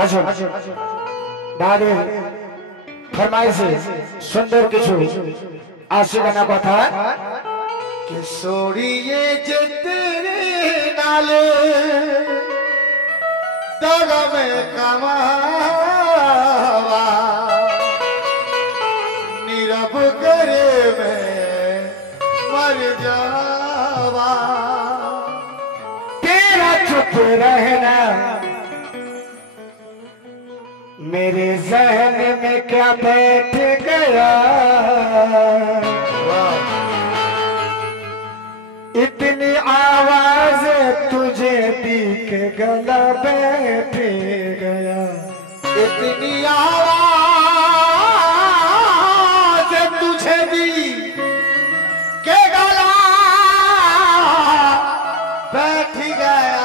আসুন দাদু ফরমাইছে সুন্দর কিছু আশিকানা কথা किशोरिए जे तेरे नाले दगा में कमावा नीरव करे में मर जावा तेरा चुप रहना मेरे जहन में क्या बैठ गया इतनी आवाज तुझे दी के गला बैठ गया इतनी आवाज तुझे दी के गला बैठ गया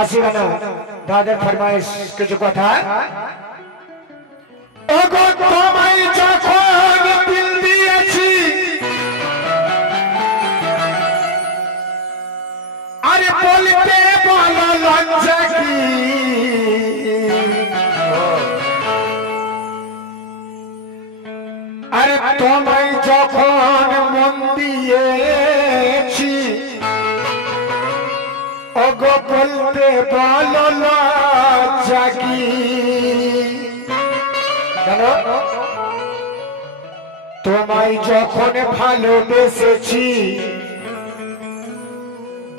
आशिकाना दादर फरमाइश কিছু কথা ওগো তোমায় যখন দিল দিয়েছি আরে বলতে বলো লজ্জা কি আরে তোমায় যখন মন দিয়েছি ওগো বলতে বলো লজ্জা কি কেন তোমায় যখন ভালোবেসেছি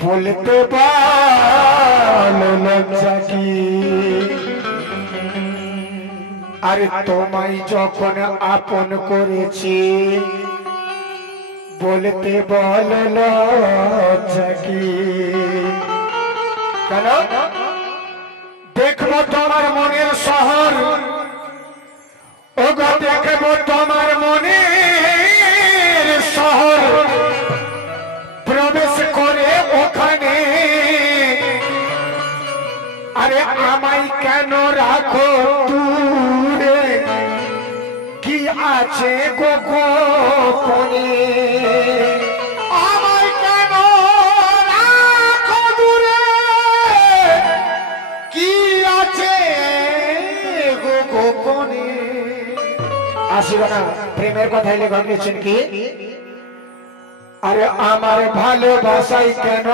বলতে বলো লজ্জা কি আরে তোমায় যখন আপন করেছি বলতে বলো লজ্জা কি কেন দেখবো তোমার মনের শহর ওগো দেখবো তোমার মনের শহর প্রবেশ করে ওখানে আরে আমায় কেন রাখো দূরে কি আছে গো গোপনে আমায় কেন রাখো দূরে কি আছে গো গোপনে আশিকানা প্রেমের কথাই লেখক লিখছেন কি আরে আমার ভালোবাসাই কেন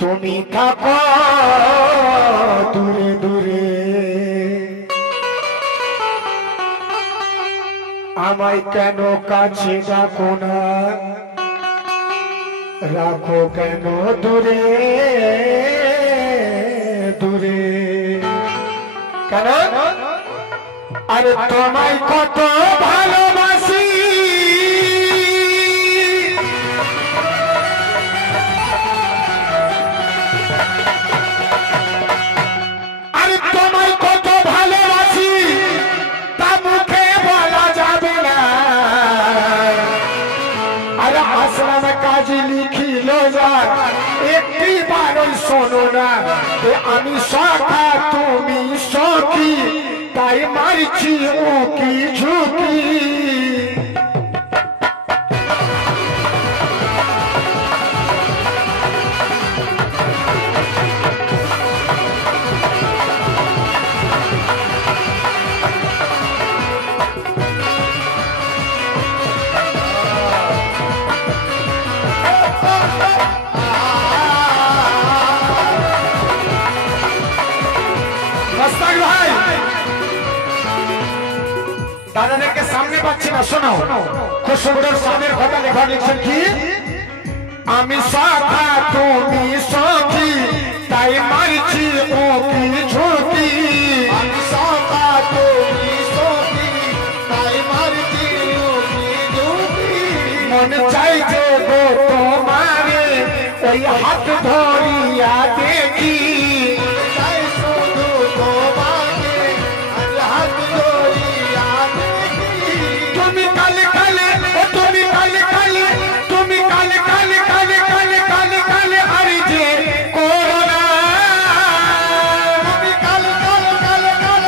তুমি থাকো দূরে দূরে আমায় কেন কাছে ডাকো না রাখো কেন দূরে দূরে কেন আরে তোমায় কত ভালোবাসি আরে তোমায় কত ভালোবাসি তা মুখে বলা যাবে না আরে আসলাম কাজী লিখিল যা একটি বারই শোনো না আমি সখা তুমি সখী তাই মারছি উকি ঝুঁকি দাদাদেরকে সামনে পাচ্ছি না শোনো খুব সুন্দর সামনের কথা লেখা লিখছেন কি আমি সখা তুমি সখী তাই মারছি উকি ঝুঁকি আমি সখা তুমি সখী তাই মারছি উকি ঝুঁকি মন চাইছে গো তোমারে ওই হাত ধরিয়া দেখি চাই শুধু তোমাকে আজ হাত ধরিয়া দেখি তুমি কালে কালে তুমি কালে কালে তুমি কালে কালে কালে কালে কালে কালে আরে যে করোনা তুমি কাল কাল কাল কাল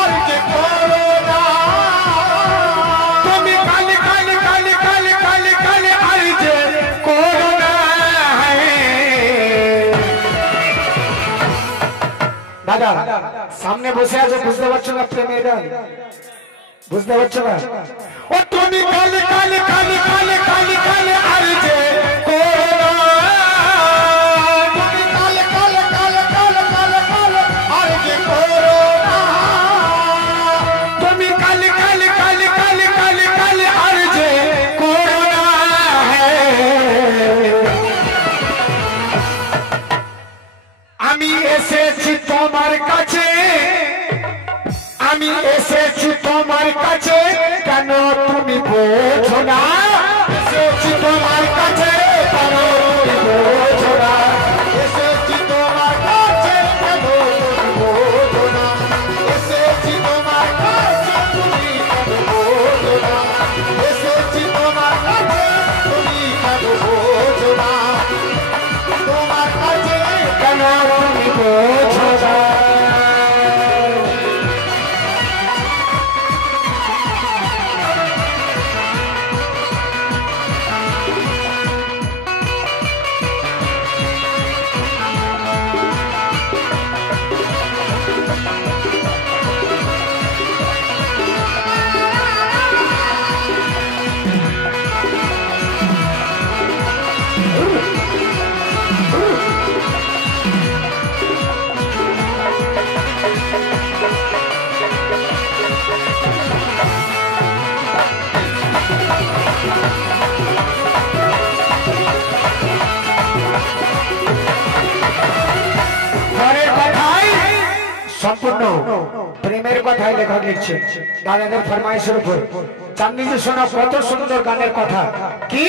আর যে করোনা তুমি কালে কালে কালে কালে কালে কালে আরে যে করোনা দাদা সামনে বসে আছো বুঝতে পারছো না প্রেমের গান বুঝতে পারছো না ও তুমি কালে কালে কালে কালে কালে কালে আর যে তুমি কালে কালে কালে কালে কালে কালে আর যে করো না তুমি কালে কালে কালে কালে কালে কালে আর যে করোনা আমি এসেছি তোমার কাছে আমি এসেছি তোমার কাছে কেন তুমি বোঝো না এসেছি তোমার কাছে কেন তুমি বোঝো না এসেছি তোমার কাছে কেন তুমি বোঝো না এসেছি তোমার কাছে তুমি কেন বোঝো না এসেছি তোমার কাছে তুমি কেন বোঝো না তোমার কাছে কেন তুমি বোঝো না সম্পূর্ণ প্রেমের কথাই লেখক লিখছে দাদাদের ফরমাইশের উপর চাঁদনি যে শোনা কত সুন্দর গানের কথা কি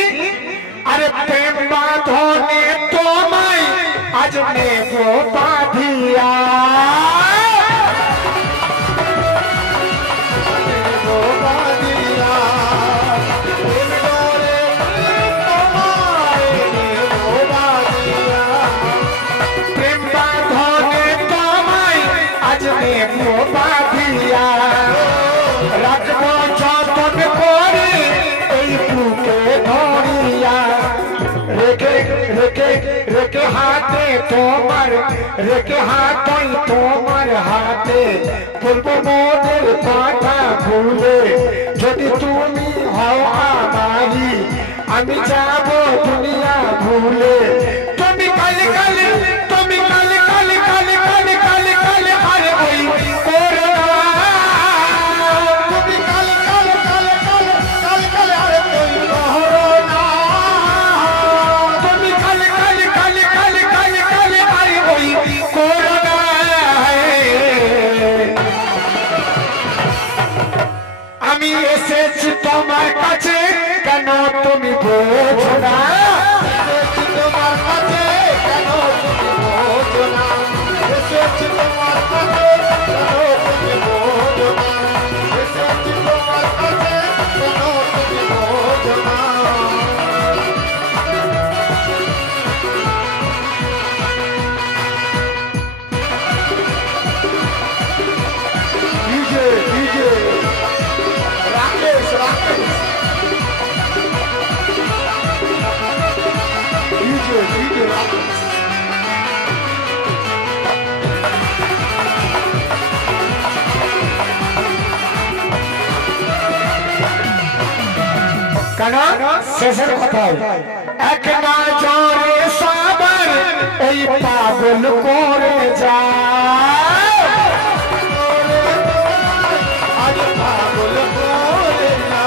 আরে প্রেম বাঁধনে তোমায় আজ নেব বাঁধিয়া রাখবো যতন করে এই বুকে ধরিয়া রেখে রেখে রেখে হাতে তোমার রেখে হাতই তোমার হাতে বলবো মোদের কথা ভুলে যদি তুমি হও আমারি আমি যাব দুনিয়া ভুলে তুমি কালে কালে তুমি কালে কালে কালে কালে কালে কালে আরে ওই তুমি কালে কালে কালে কালে কালে কালে আরে তুই করো না তুমি কালে কালে কালে কালে কালে কালে আরে ওই করোনা আমি এসেছি তোমার কাছে কেন তুমি বোঝো না এসেছি তোমার কাছে কেন তুমি বোঝো না এসেছি তোমার কাছে কেন তুমি বোঝো না এসেছি তোমার কাছে কেন তুমি বোঝো না DJ DJ Rakesh Rakesh DJ DJ Rakesh কেন শেষের কথায় এক নজরে সবার এই পাগল করে যায় আজ পাগল করে না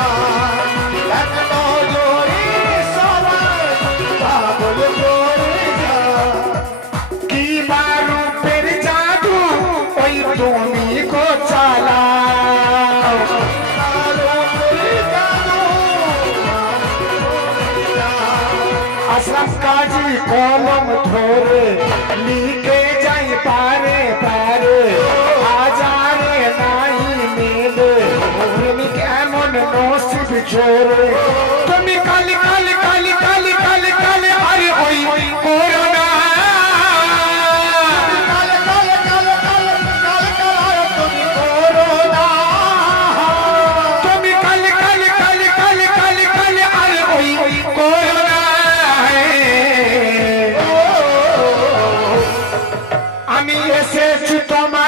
এক নজরে সবাই পাগল করে না কি রূপের জাদু ওই তুমি কো চালাও আশরাফ কাজী কলম ধরে লিখে যাই পারে পারে হাজারে নাই মেলে প্রেমিক এমন নসিব ছোড়ে তুমি কালি কালি কালি কালি কালি কালি আরে ওই করোনা কালে কালে কালে কালে কালে কালে তুমি করো না তুমি কালি কালি কালি কালি কালি কালি আরে ওই করোনা আমি এসেছি তোমার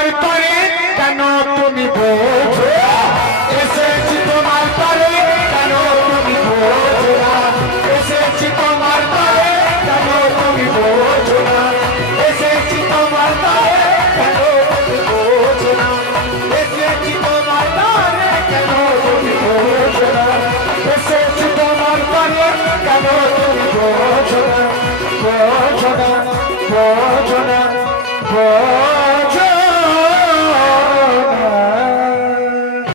বোঝো না